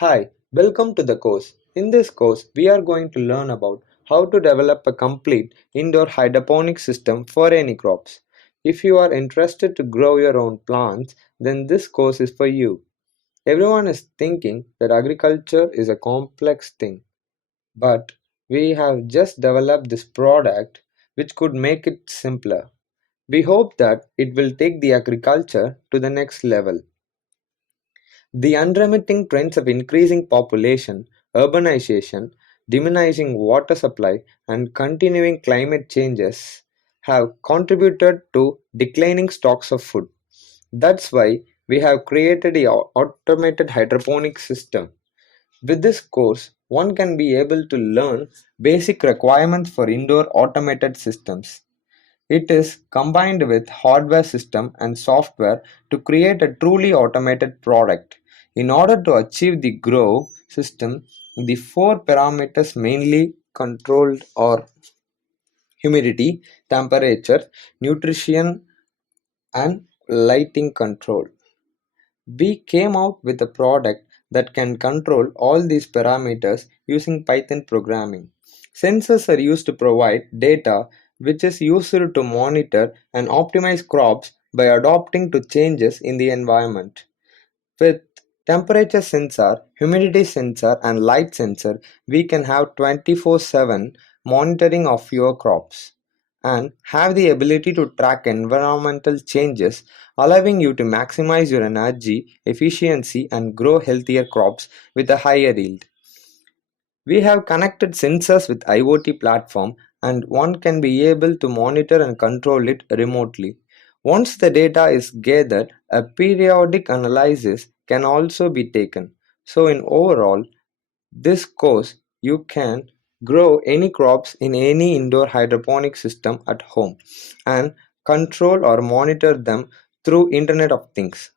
Hi, welcome to the course. In this course, we are going to learn about how to develop a complete indoor hydroponic system for any crops. If you are interested to grow your own plants, then this course is for you. Everyone is thinking that agriculture is a complex thing, but we have just developed this product which could make it simpler. We hope that it will take the agriculture to the next level. The unremitting trends of increasing population, urbanization, diminishing water supply, and continuing climate changes have contributed to declining stocks of food. That's why we have created a automated hydroponic system. With this course, one can be able to learn basic requirements for indoor automated systems. It is combined with hardware system and software to create a truly automated product. In order to achieve the grow system, the four parameters mainly controlled are humidity, temperature, nutrition, and lighting control. We came out with a product that can control all these parameters using Python programming. Sensors are used to provide data which is used to monitor and optimize crops by adapting to changes in the environment. With temperature sensor, humidity sensor, and light sensor, we can have 24/7 monitoring of your crops and have the ability to track environmental changes, allowing you to maximize your energy efficiency and grow healthier crops with a higher yield. We have connected sensors with IoT platform and one can be able to monitor and control it remotely. Once the data is gathered, a periodic analysis can also be taken. So in overall, this course you can grow any crops in any indoor hydroponic system at home and control or monitor them through Internet of Things.